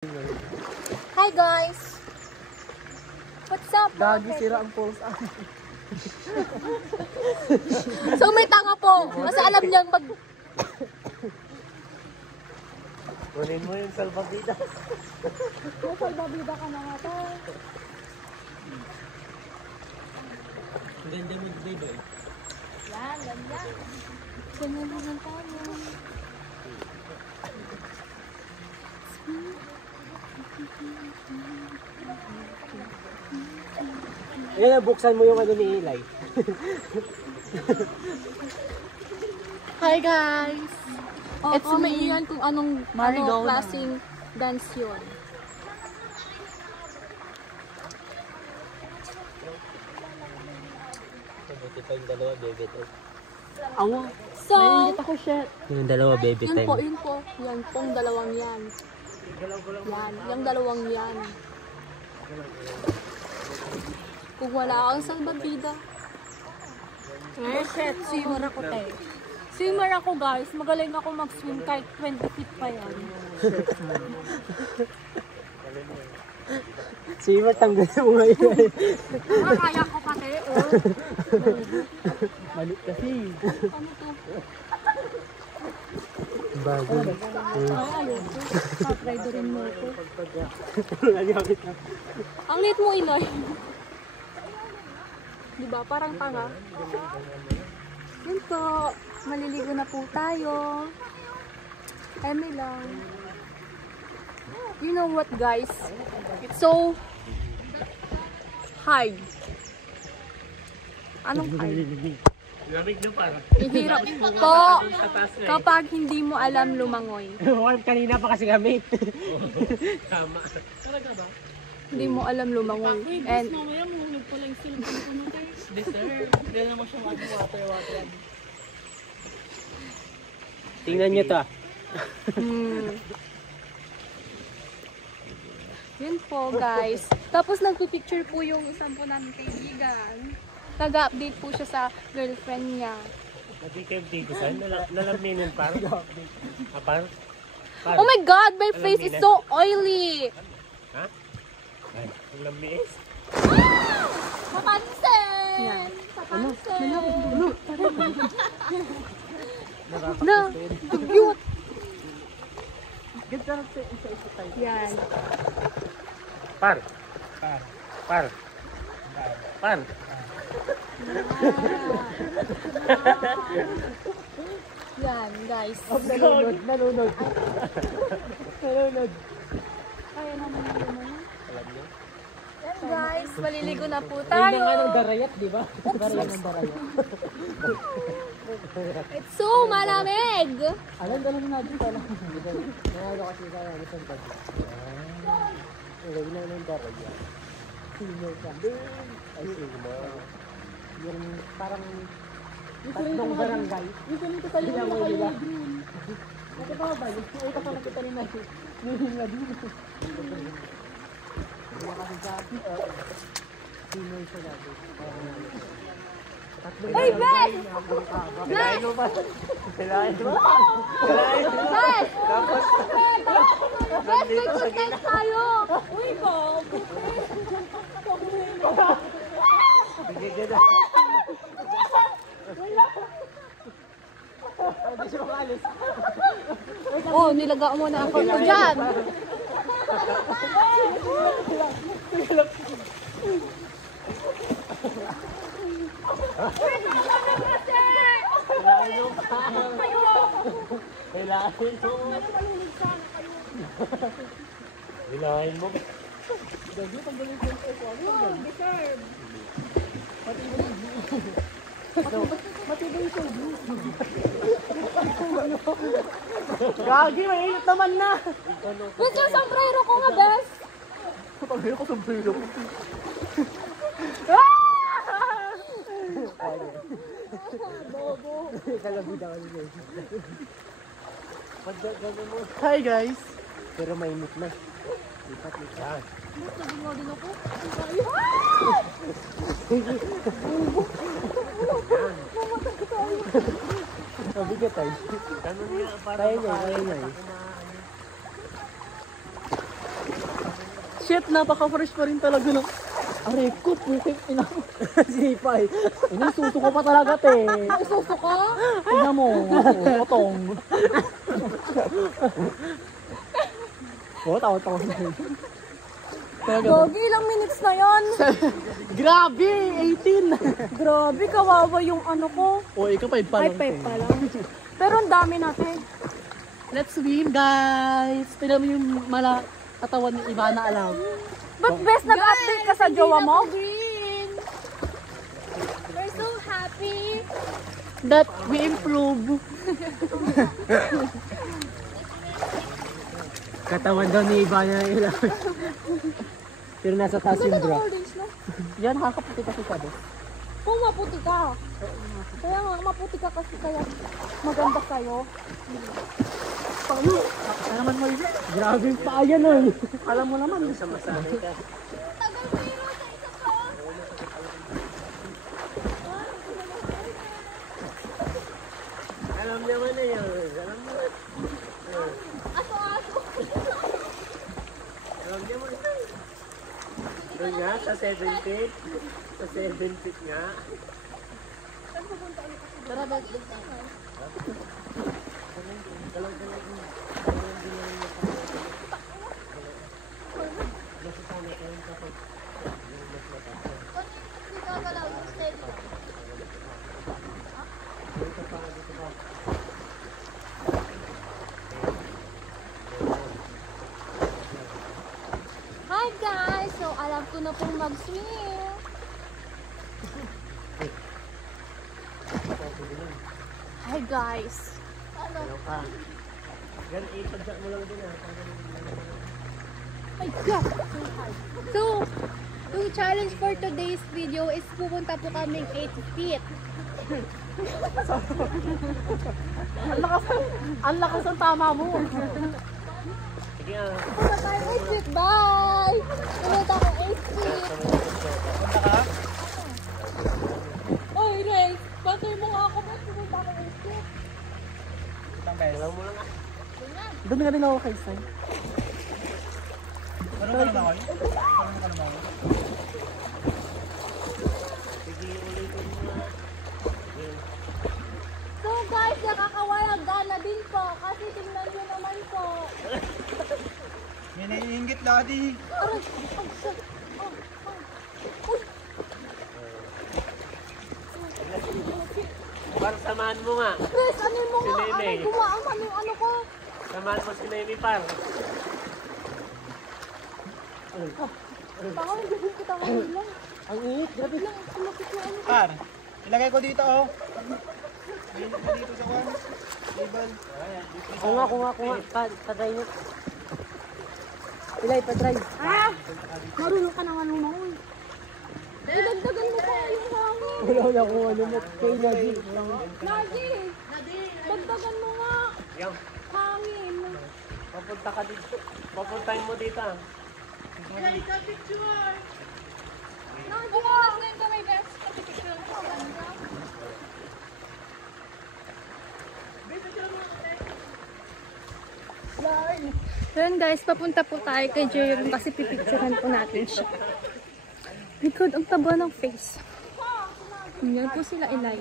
Hi guys! What's up? Gagi, sira ang pulse. So may tanga po. Kasi alam niyang mag... Kunin mo yung salbabida. May salbabida ka na nga to. Ganda mo dito eh. Yan, ganda. Ganyan naman tayo. Ayan, buksan mo yung ano ni Eli. Hi guys! It's me. Iyan kung anong Marigold klaseng dance yun. Buti pa yung dalawa, baby time. Awa. So, ako shit. Yung dalawa, baby yun time. po. Yan pong dalawang yan. Yan, yung dalawang yan. Kung wala kang salbabida. Shit, swimmer ako tayo. Swimmer ako guys, magaling ako mag-swim kahit 20 feet pa yan. Swimmer, tanggalin mo ngayon. Kaya ko pati, oh. Malit kasi. Ano to? Bago. Ayoko. Patry rin mo ako. Ang lit mo, Inoy. Diba? Parang tanga. Yun po. Maliligo na po tayo. Eme lang. You know what guys? It's so high. Anong high? Lamig nyo pa. Ihirap po kapag hindi mo alam lumangoy. Kanina pa kasi kami. Tama. Talaga ba? Hindi mo alam lumangoy. And Mamaya mahulog pala yung cellphone ko na tayo. Hindi sir. Hindi naman siya water. Tingnan nyo to. Yun po guys. Tapos nagpipicture po yung isang po namin kaibigan. Nag-update po siya sa girlfriend niya. Nag-update ko saan? Nalaminin parang. Parang? Oh my god, my face is so oily! Ha? Ang lamis. Papansin! Ano? Papansin! Na, cute! Ganda lang sa isa-isa tayo. Yan. Par. Yan, guys. Nalunod. Kaya naman yung naman. Alam niyo? Yan guys, maliligo na po Yung tayo. mga ng darayat, di ba? Darayat ng darayat. It's so malamig! Alam, dalam natin pala. Nangalo kasi sa mga isang pag. Alam na ng darayat. Senior kami. Ay, senior. Yung parang tatlong barangay. Ito nito sa Hindi iyo lang na mo kayo nila. green. Ito pa ba? Ito pa lang kita rin na. Nihinga din. Wala kasi sabi. Senior siya dati. Hey, Beth! Kailain mo ba? Kailain mo? Beth! Tapos, Beth, may good night tayo! Uy, Bob! bigyan na. Hindi siya makalis. Oh, nilaga mo na ako ko dyan! Kailain mo pa. Kailain mo. Kailain mo. Gagi, tanggalin ko yung eko. Deserve! Matibay yung soju. Gagi, mainit naman na. Wait, yung sombrero ko nga, Beth! Pagkaya ko sa brilo. Bobo. Kalabida ka nila. Hi guys! Pero mainit na. Lipat-lipat. Yan. Naging din ako. Mabigat tayo. Kaya niya. shit, napaka-fresh pa rin talaga ng... Aray ko, puking ina. Sinipay. Inasuso ko pa talaga, te. Suso ko? Tingnan mo, otong. Oo, tawa-tawa na yun. Gogi, ilang minutes na yan? Grabe, 18. Grabe, kawawa yung ano ko. O, ikaw 5 pa Ay, lang. 5 pa lang. Pero ang dami natin. Let's swim, guys. Tignan mo yung katawan ni Ivana Alam. But best, nag-update ka sa jowa mo? Green! We're so happy! That we improve. Katawan daw ni Ivana ilang. Pero nasa taas yung bra. Orange na. Yan, nakakaputi kasi siya, boss. Kung maputi ka. Kaya nga, maputi ka kasi kaya maganda kayo. Paano? Ano naman mo yun? Grabe yung paa yan eh. Alam mo naman. Masama-sama ka. Alam naman na yun. Alam mo. Alam niya mo. Doon nga, sa 7 feet. Sa 7 feet nga. Hi guys! So, alam ko na pong mag-swim. Hi guys! Ano ka? Gan, ipadyak mo lang din ah. My God! So, yung challenge for today's video is pupunta po kaming 8 feet. Ang lakas ang tama mo. Sige ah. Pupunta tayo 8 feet! Bye! Pupunta ko 8 feet! Punta ka? Oy, Ray! Batoy mo nga ako ba't pupunta ko 8 feet? Alam mo lang ah. Doon nga rin ako kay Sai. Ano ka naman ako? Ano ka naman ako? Sige, ulitin mo na. So guys, nakakawalang gana din po kasi tingnan nyo naman po. May naiingit daddy. Aray! Ang sa... Uy! Par, samahan mo nga. Chris, ano mo Si nga? Nene. Ano gumaan kami yung ano ko? Samahan mo si Nemi, par. Baka hindi kita ngayon. Ang init, grabe. Lang, sumakit na ano. Par, ilagay ko dito oh. Ilagay ko dito sa kwan. Table. Kung nga. Patry nyo. Ilay, patry. Ah! Marunong ka naman lumangoy. Idagdagan mo pa yung hangin. Wala kung ano mo. Kay Naji. Nardi! Dagdagan mo nga. Yan. Hangin. Papunta ka dito. Papuntahin mo dito ah. Nardi, oras na yung kamay best. Pati-picture mo. So yun guys, papunta po tayo kay Jerome kasi pipicturean po natin siya. My God, ang taba ng face. Yan po sila ilay.